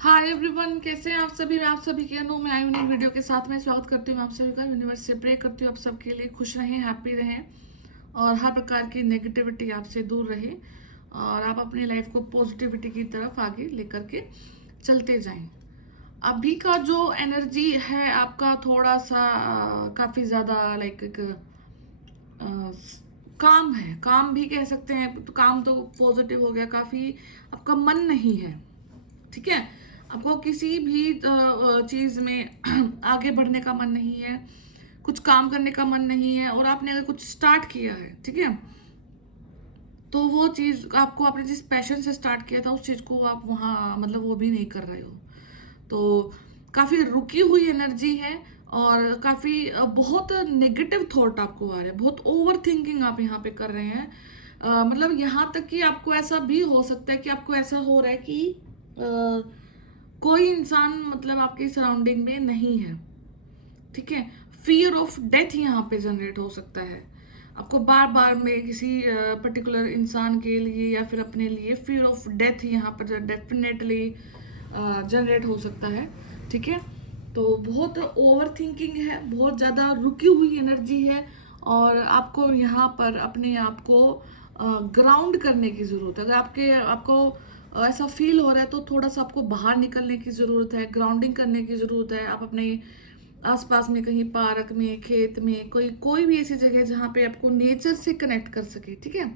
Hi everyone, कैसे हैं आप सभी। मैं आप सभी की अनु में आई नई वीडियो के साथ में स्वागत करती हूँ आप सभी का। यूनिवर्स से प्रे करती हूँ आप सबके लिए खुश रहें, हैप्पी रहें और हर प्रकार की नेगेटिविटी आपसे दूर रहे और आप अपनी लाइफ को पॉजिटिविटी की तरफ आगे लेकर के चलते जाएं। अभी का जो एनर्जी है आपका थोड़ा सा काफ़ी ज़्यादा लाइक काम है, काम भी कह सकते हैं। तो काम तो पॉजिटिव हो गया, काफ़ी आपका मन नहीं है, ठीक है। आपको किसी भी चीज में आगे बढ़ने का मन नहीं है, कुछ काम करने का मन नहीं है और आपने अगर कुछ स्टार्ट किया है, ठीक है, तो वो चीज आपको आपने जिस पैशन से स्टार्ट किया था उस चीज को आप वहाँ मतलब वो भी नहीं कर रहे हो। तो काफी रुकी हुई एनर्जी है और काफी बहुत नेगेटिव थॉट आपको आ रहे हैं, बहुत ओवर थिंकिंग आप यहाँ पे कर रहे हैं। मतलब यहाँ तक कि आपको ऐसा भी हो सकता है कि आपको ऐसा हो रहा है कि कोई इंसान मतलब आपकी सराउंडिंग में नहीं है, ठीक है। फियर ऑफ डेथ यहाँ पे जनरेट हो सकता है। आपको बार बार में किसी पर्टिकुलर इंसान के लिए या फिर अपने लिए फियर ऑफ डेथ यहाँ पर डेफिनेटली जनरेट हो सकता है, ठीक है। तो बहुत ओवर थिंकिंग है, बहुत ज़्यादा रुकी हुई एनर्जी है और आपको यहाँ पर अपने आप को ग्राउंड करने की ज़रूरत है। अगर आपको ऐसा फील हो रहा है तो थोड़ा सा आपको बाहर निकलने की ज़रूरत है, ग्राउंडिंग करने की ज़रूरत है। आप अपने आसपास में कहीं पार्क में, खेत में, कोई भी ऐसी जगह जहाँ पे आपको नेचर से कनेक्ट कर सके, ठीक है।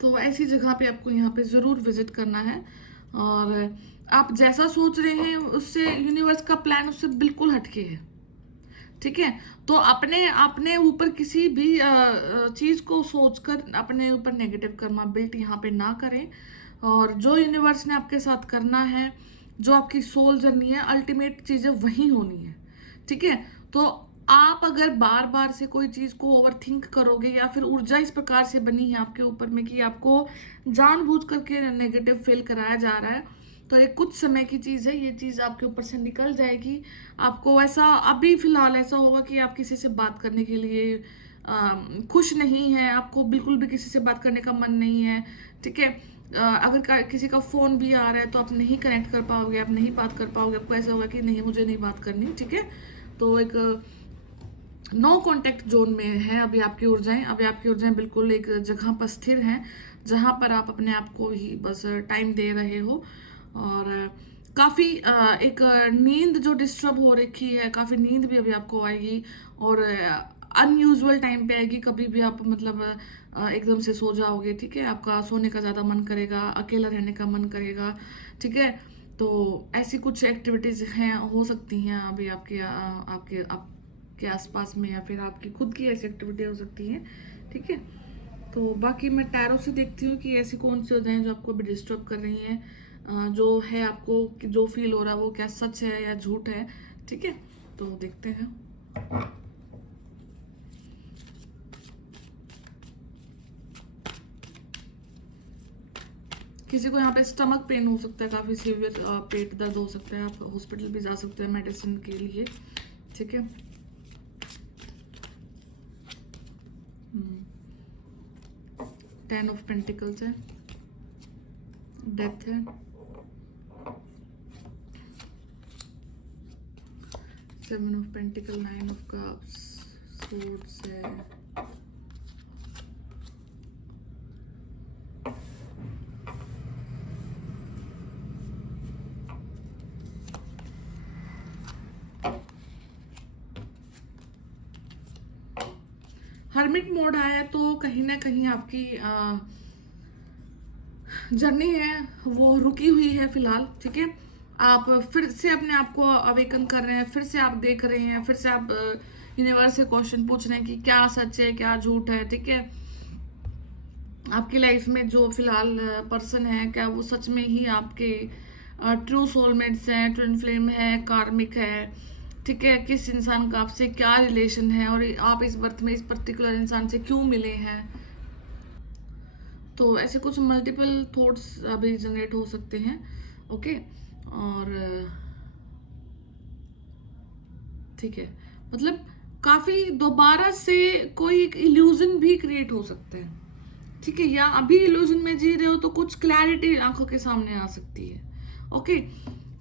तो ऐसी जगह पे आपको यहाँ पे ज़रूर विजिट करना है और आप जैसा सोच रहे हैं उससे यूनिवर्स का प्लान उससे बिल्कुल हटके है, ठीक है। तो अपने अपने ऊपर किसी भी चीज को सोचकर अपने ऊपर नेगेटिव कर्मा बिल्ट यहाँ पे ना करें और जो यूनिवर्स ने आपके साथ करना है, जो आपकी सोल जर्नी है, अल्टीमेट चीजें वही होनी है, ठीक है। तो आप अगर बार बार से कोई चीज को ओवर थिंक करोगे या फिर ऊर्जा इस प्रकार से बनी है आपके ऊपर में कि आपको जानबूझ करके नेगेटिव फील कराया जा रहा है, तो ये कुछ समय की चीज है, ये चीज आपके ऊपर से निकल जाएगी। आपको ऐसा अभी फिलहाल ऐसा होगा कि आप किसी से बात करने के लिए खुश नहीं है, आपको बिल्कुल भी किसी से बात करने का मन नहीं है, ठीक है। अगर किसी का फोन भी आ रहा है तो आप नहीं कनेक्ट कर पाओगे, आप नहीं बात कर पाओगे, आपको ऐसा होगा कि नहीं मुझे नहीं बात करनी, ठीक है। तो एक नो कांटेक्ट जोन में है अभी आपकी ऊर्जाएं। अभी आपकी ऊर्जाएं बिल्कुल एक जगह पर स्थिर हैं जहां पर आप अपने आप को ही बस टाइम दे रहे हो और काफी एक नींद जो डिस्टर्ब हो रखी है, काफी नींद भी अभी आपको आएगी और अनयूजुअल टाइम पे आएगी। कभी भी आप मतलब एकदम से सो जाओगे, ठीक है। आपका सोने का ज्यादा मन करेगा, अकेला रहने का मन करेगा, ठीक है। तो ऐसी कुछ एक्टिविटीज हैं, हो सकती हैं अभी आपके आसपास में या फिर आपकी खुद की ऐसी एक्टिविटी हो सकती है, ठीक है। तो बाकी मैं टैरो से देखती हूँ कि ऐसी कौन सी वजह हैं जो आपको अभी डिस्टर्ब कर रही हैं, जो है आपको कि जो फील हो रहा है वो क्या सच है या झूठ है, ठीक है। तो देखते हैं। किसी को यहाँ पे स्टमक पेन हो सकता है, काफी सीवियर पेट दर्द हो सकता है, आप हॉस्पिटल भी जा सकते हैं मेडिसिन के लिए, ठीक है। 10 ऑफ पेंटिकल्स है, डेथ है, 7 of pentacle, 9 of cups, swords है, हर्मिट मोड आया है। तो कहीं ना कहीं आपकी जर्नी है वो रुकी हुई है फिलहाल, ठीक है। आप फिर से अपने आप को अवेकन कर रहे हैं, फिर से आप देख रहे हैं, फिर से आप यूनिवर्स से क्वेश्चन पूछ रहे हैं कि क्या सच है क्या झूठ है, ठीक है। आपकी लाइफ में जो फिलहाल पर्सन है, क्या वो सच में ही आपके ट्रू सोलमेट्स हैं, ट्विन फ्लेम है, कार्मिक है, ठीक है। किस इंसान का आपसे क्या रिलेशन है और आप इस बर्थ में इस पर्टिकुलर इंसान से क्यों मिले हैं। तो ऐसे कुछ मल्टीपल थॉट्स अभी जनरेट हो सकते हैं, ओके। और ठीक है, मतलब काफी दोबारा से कोई एक इल्यूजन भी क्रिएट हो सकता है, ठीक है। या अभी इल्यूजन में जी रहे हो तो कुछ क्लैरिटी आंखों के सामने आ सकती है, ओके,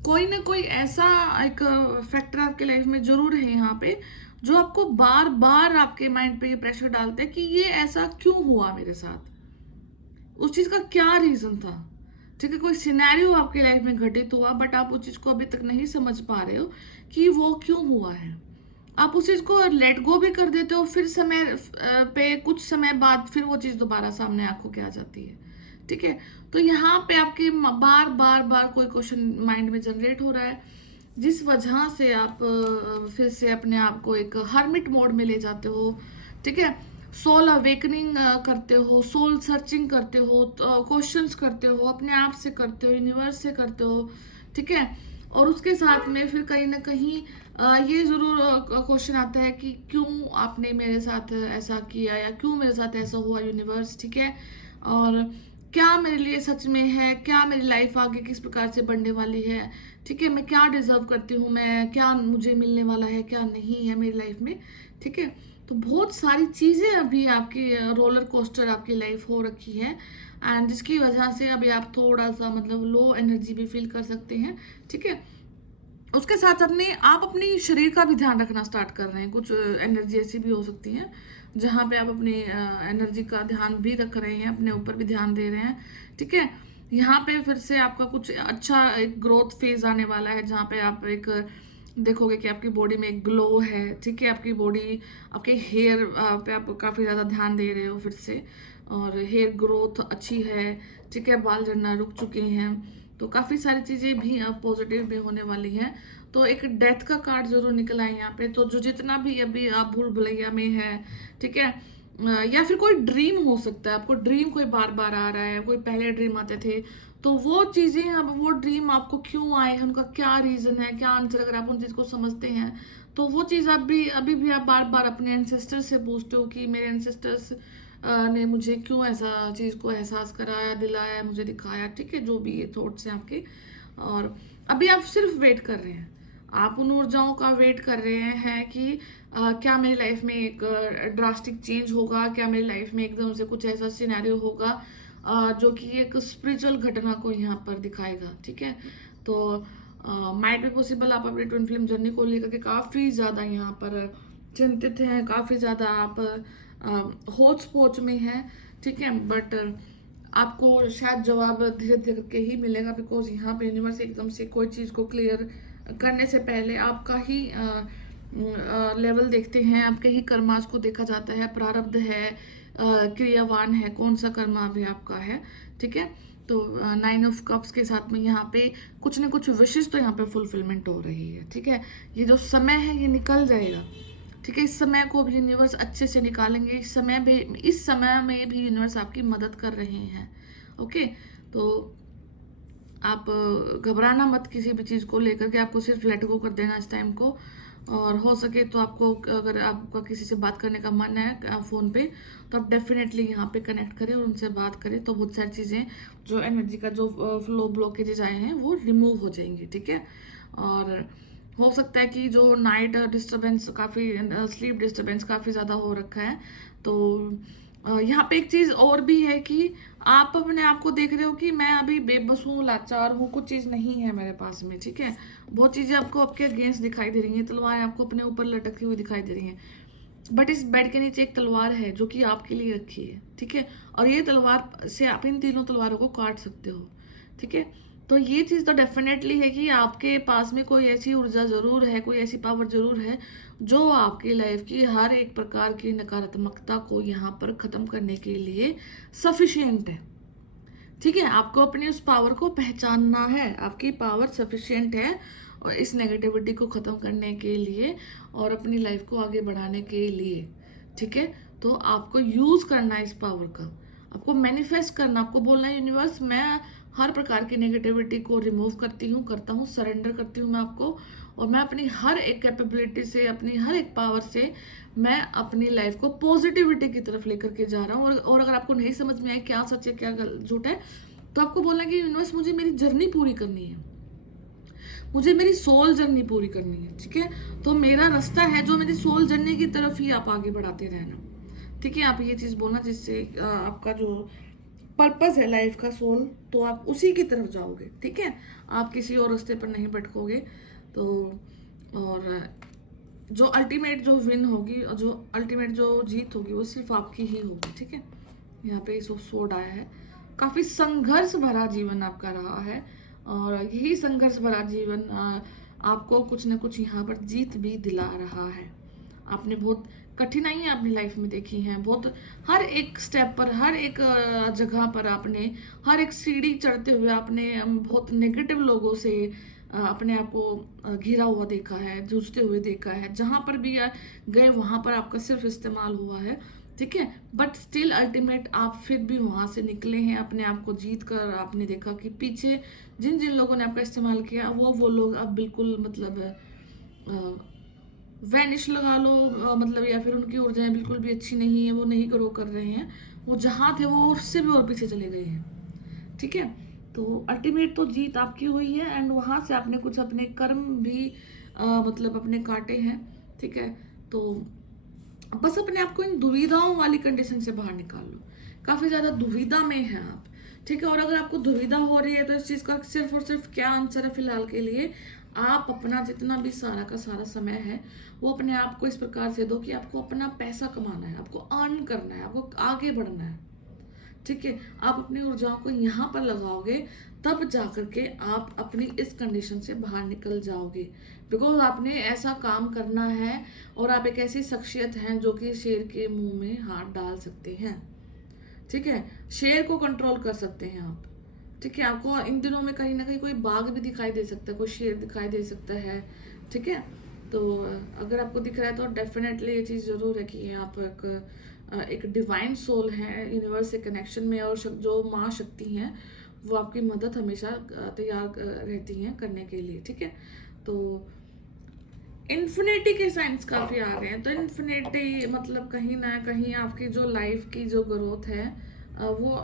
कोई ना कोई ऐसा एक फैक्टर आपके लाइफ में जरूर है यहाँ पे, जो आपको बार बार आपके माइंड पे ये प्रेशर डालते हैं कि ये ऐसा क्यों हुआ मेरे साथ, उस चीज का क्या रीजन था। ठीक है, कोई सिनेरियो आपके लाइफ में घटित हुआ, बट आप उस चीज को अभी तक नहीं समझ पा रहे हो कि वो क्यों हुआ है। आप उस चीज को लेट गो भी कर देते हो, फिर समय पे कुछ समय बाद फिर वो चीज दोबारा सामने आंखों के आ जाती है। ठीक है, तो यहाँ पे आपके बार बार बार कोई क्वेश्चन माइंड में जनरेट हो रहा है, जिस वजह से आप फिर से अपने आप को एक हर्मिट मोड में ले जाते हो। ठीक है, सोल अवेकनिंग करते हो, सोल सर्चिंग करते हो, क्वेश्चंस करते हो, अपने आप से करते हो, यूनिवर्स से करते हो। ठीक है, और उसके साथ में फिर कहीं ना कहीं ये जरूर क्वेश्चन आता है कि क्यों आपने मेरे साथ ऐसा किया, या क्यों मेरे साथ ऐसा हुआ यूनिवर्स। ठीक है, और क्या मेरे लिए सच में है, क्या मेरी लाइफ आगे किस प्रकार से बढ़ने वाली है। ठीक है, मैं क्या डिजर्व करती हूँ, मैं क्या मुझे मिलने वाला है, क्या नहीं है मेरी लाइफ में। ठीक है, तो बहुत सारी चीज़ें अभी आपकी रोलर कोस्टर आपकी लाइफ हो रखी है, एंड जिसकी वजह से अभी आप थोड़ा सा मतलब लो एनर्जी भी फील कर सकते हैं। ठीक है, उसके साथ साथ में आप अपनी शरीर का भी ध्यान रखना स्टार्ट कर रहे हैं। कुछ एनर्जी ऐसी भी हो सकती है जहाँ पे आप अपनी एनर्जी का ध्यान भी रख रहे हैं, अपने ऊपर भी ध्यान दे रहे हैं। ठीक है, यहाँ पे फिर से आपका कुछ अच्छा एक ग्रोथ फेज आने वाला है, जहाँ पे आप एक देखोगे कि आपकी बॉडी में एक ग्लो है। ठीक है, आपकी बॉडी, आपके हेयर पे आप काफ़ी ज़्यादा ध्यान दे रहे हो फिर से, और हेयर ग्रोथ अच्छी है। ठीक है, बाल झड़ना रुक चुके हैं, तो काफ़ी सारी चीज़ें भी अब पॉजिटिव भी होने वाली हैं। तो एक डेथ का कार्ड जरूर निकला है यहाँ पे, तो जो जितना भी अभी आप भूल भुलैया में है। ठीक है, या फिर कोई ड्रीम हो सकता है, आपको ड्रीम कोई बार बार आ रहा है, कोई पहले ड्रीम आते थे, तो वो चीज़ें अब वो ड्रीम आपको क्यों आए हैं, उनका क्या रीज़न है, क्या आंसर, अगर आप उन चीज़ को समझते हैं तो वो चीज़ आप भी अभी भी आप बार बार अपने एंसेस्टर्स से पूछते हो कि मेरे एंसेस्टर्स ने मुझे क्यों ऐसा चीज़ को एहसास कराया, दिलाया, मुझे दिखाया। ठीक है, जो भी ये थॉट्स हैं आपके, और अभी आप सिर्फ वेट कर रहे हैं, आप उन ऊर्जाओं का वेट कर रहे हैं कि क्या मेरी लाइफ में एक ड्रास्टिक चेंज होगा, क्या मेरी लाइफ में एकदम से कुछ ऐसा सिनेरियो होगा जो कि एक स्पिरिचुअल घटना को यहाँ पर दिखाएगा। ठीक है, तो माइट भी पॉसिबल आप अपनी ट्विन फ्लेम जर्नी को लेकर के काफ़ी ज़्यादा यहाँ पर चिंतित हैं, काफ़ी ज़्यादा आप होच पोच में हैं। ठीक है, बट आपको शायद जवाब धीरे धीरे करके ही मिलेगा, बिकॉज यहाँ पे यूनिवर्स एकदम से कोई चीज़ को क्लियर करने से पहले आपका ही लेवल देखते हैं, आपके ही कर्मास को देखा जाता है, प्रारब्ध है, क्रियावान है, कौन सा कर्मा अभी आपका है। ठीक है, तो 9 ऑफ कप्स के साथ में यहाँ पे कुछ न कुछ विशेष तो यहाँ पे फुलफिलमेंट हो रही है। ठीक है, ये जो समय है ये निकल जाएगा। ठीक है, इस समय को भी यूनिवर्स अच्छे से निकालेंगे, इस समय में भी यूनिवर्स आपकी मदद कर रहे हैं। ओके, तो आप घबराना मत किसी भी चीज़ को लेकर के, आपको सिर्फ लेट गो कर देना इस टाइम को। और हो सके तो आपको, अगर आपका किसी से बात करने का मन है फ़ोन पे, तो आप डेफिनेटली यहाँ पे कनेक्ट करें और उनसे बात करें, तो बहुत सारी चीज़ें जो एनर्जी का जो फ्लो ब्लॉकेजेज आए हैं वो रिमूव हो जाएंगी। ठीक है, और हो सकता है कि जो नाइट डिस्टर्बेंस, काफ़ी स्लीप डिस्टर्बेंस काफ़ी ज़्यादा हो रखा है, तो यहाँ पे एक चीज़ और भी है कि आप अपने आप को देख रहे हो कि मैं अभी बेबस हूँ, लाचार हूँ, कुछ चीज़ नहीं है मेरे पास में। ठीक है, बहुत चीज़ें आपको आपके अगेंस्ट दिखाई दे रही हैं, तलवारें आपको अपने ऊपर लटकती हुई दिखाई दे रही हैं, बट इस बेड के नीचे एक तलवार है जो कि आपके लिए रखी है। ठीक है, और ये तलवार से आप इन तीनों तलवारों को काट सकते हो। ठीक है, तो ये चीज़ तो डेफिनेटली है कि आपके पास में कोई ऐसी ऊर्जा ज़रूर है, कोई ऐसी पावर ज़रूर है जो आपकी लाइफ की हर एक प्रकार की नकारात्मकता को यहाँ पर ख़त्म करने के लिए सफिशिएंट है। ठीक है, आपको अपनी उस पावर को पहचानना है, आपकी पावर सफिशिएंट है और इस नेगेटिविटी को ख़त्म करने के लिए और अपनी लाइफ को आगे बढ़ाने के लिए। ठीक है, तो आपको यूज़ करना है इस पावर का, आपको मैनिफेस्ट करना, आपको बोलना है यूनिवर्स मैं हर प्रकार की नेगेटिविटी को रिमूव करता हूँ, सरेंडर करती हूँ मैं आपको, और मैं अपनी हर एक कैपेबिलिटी से, अपनी हर एक पावर से मैं अपनी लाइफ को पॉजिटिविटी की तरफ लेकर के जा रहा हूँ। और अगर आपको नहीं समझ में आए क्या सच है क्या झूठ है, तो आपको बोलना है कि यूनिवर्स मुझे मेरी जर्नी पूरी करनी है, मुझे मेरी सोल जर्नी पूरी करनी है। ठीक है, तो मेरा रास्ता है जो मेरी सोल जर्नी की तरफ ही आप आगे बढ़ाते रहना। ठीक है, आप ये चीज़ बोलना जिससे आपका जो पर्पस है लाइफ का, सोल, तो आप उसी की तरफ जाओगे, ठीक है। आप किसी और रास्ते पर नहीं भटकोगे। तो और जो अल्टीमेट जो विन होगी और जो अल्टीमेट जो जीत होगी वो सिर्फ आपकी ही होगी, ठीक है। यहाँ पे इस स्वॉर्ड आया है। काफी संघर्ष भरा जीवन आपका रहा है और यही संघर्ष भरा जीवन आपको कुछ ना कुछ यहाँ पर जीत भी दिला रहा है। आपने बहुत कठिनाइयाँ अपनी लाइफ में देखी हैं, बहुत हर एक स्टेप पर, हर एक जगह पर आपने, हर एक सीढ़ी चढ़ते हुए आपने बहुत नेगेटिव लोगों से अपने आप को घिरा हुआ देखा है, जूझते हुए देखा है। जहाँ पर भी गए वहाँ पर आपका सिर्फ इस्तेमाल हुआ है, ठीक है। बट स्टिल अल्टीमेट आप फिर भी वहाँ से निकले हैं अपने आप को जीत कर। आपने देखा कि पीछे जिन जिन लोगों ने आपका इस्तेमाल किया वो लोग अब बिल्कुल मतलब वैनिश लगा लो, मतलब या फिर उनकी ऊर्जाएं बिल्कुल भी अच्छी नहीं है, वो नहीं ग्रो कर रहे हैं, वो जहाँ थे वो उससे भी और पीछे चले गए हैं, ठीक है। तो अल्टीमेट तो जीत आपकी हुई है एंड वहाँ से आपने कुछ अपने कर्म भी मतलब अपने काटे हैं, ठीक है। तो बस अपने आप को इन दुविधाओं वाली कंडीशन से बाहर निकाल लो। काफ़ी ज़्यादा दुविधा में हैं आप, ठीक है। और अगर आपको दुविधा हो रही है तो इस चीज़ का सिर्फ और सिर्फ क्या आंसर है फिलहाल के लिए, आप अपना जितना भी सारा का सारा समय है वो अपने आप को इस प्रकार से दो कि आपको अपना पैसा कमाना है, आपको अर्न करना है, आपको आगे बढ़ना है, ठीक है। आप अपनी ऊर्जाओं को यहाँ पर लगाओगे तब जाकर के आप अपनी इस कंडीशन से बाहर निकल जाओगे। बिकॉज आपने ऐसा काम करना है और आप एक ऐसी शख्सियत हैं जो कि शेर के मुंह में हाथ डाल सकते हैं, ठीक है। शेर को कंट्रोल कर सकते हैं आप, ठीक है। आपको इन दिनों में कहीं ना कहीं कोई बाघ भी दिखाई दे सकता है, कोई शेर दिखाई दे सकता है, ठीक है। तो अगर आपको दिख रहा है तो डेफिनेटली ये चीज़ ज़रूर है कि आप एक डिवाइन सोल है, यूनिवर्स से कनेक्शन में, और जो माँ शक्ति हैं वो आपकी मदद हमेशा तैयार रहती हैं करने के लिए, ठीक है। तो इन्फिनिटी के साइंस काफ़ी आ गए हैं। तो इन्फिनिटी मतलब कहीं ना कहीं आपकी जो लाइफ की जो ग्रोथ है वो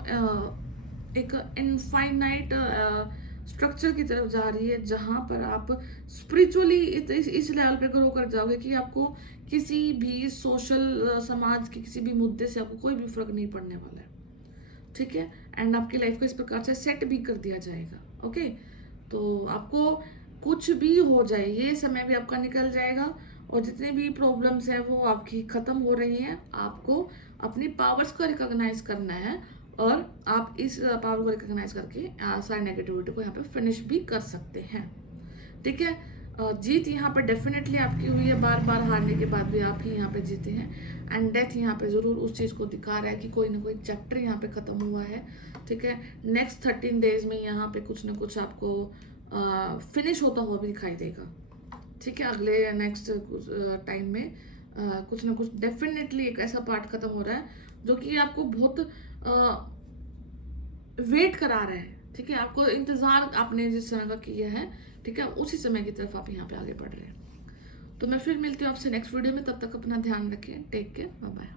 एक इनफाइनाइट स्ट्रक्चर की तरफ जा रही है, जहाँ पर आप स्पिरिचुअली इस लेवल पे ग्रो कर जाओगे कि आपको किसी भी सोशल समाज के किसी भी मुद्दे से आपको कोई भी फर्क नहीं पड़ने वाला है, ठीक है। एंड आपकी लाइफ को इस प्रकार से सेट भी कर दिया जाएगा, ओके। तो आपको कुछ भी हो जाए ये समय भी आपका निकल जाएगा और जितनी भी प्रॉब्लम्स हैं वो आपकी खत्म हो रही हैं। आपको अपनी पावर्स को रिकॉग्नाइज करना है और आप इस पावर को रिकॉग्नाइज करके सारी नेगेटिविटी को यहाँ पे फिनिश भी कर सकते हैं, ठीक है। जीत यहाँ पे डेफिनेटली आपकी हुई है, बार बार हारने के बाद भी आप ही यहाँ पे जीते हैं। एंड डेथ यहाँ पे ज़रूर उस चीज़ को दिखा रहा है कि कोई ना कोई चैप्टर यहाँ पे ख़त्म हुआ है, ठीक है। नेक्स्ट 13 डेज में यहाँ पे कुछ ना कुछ आपको फिनिश होता हुआ भी दिखाई देगा, ठीक है। अगले नेक्स्ट टाइम में कुछ ना कुछ डेफिनेटली एक ऐसा पार्ट ख़त्म हो रहा है जो कि आपको बहुत वेट करा रहा है, ठीक है। आपको इंतज़ार आपने जिस समय का किया है, ठीक है, उसी समय की तरफ आप यहाँ पे आगे बढ़ रहे हैं। तो मैं फिर मिलती हूँ आपसे नेक्स्ट वीडियो में, तब तक अपना ध्यान रखें, टेक केयर, बाय बाय।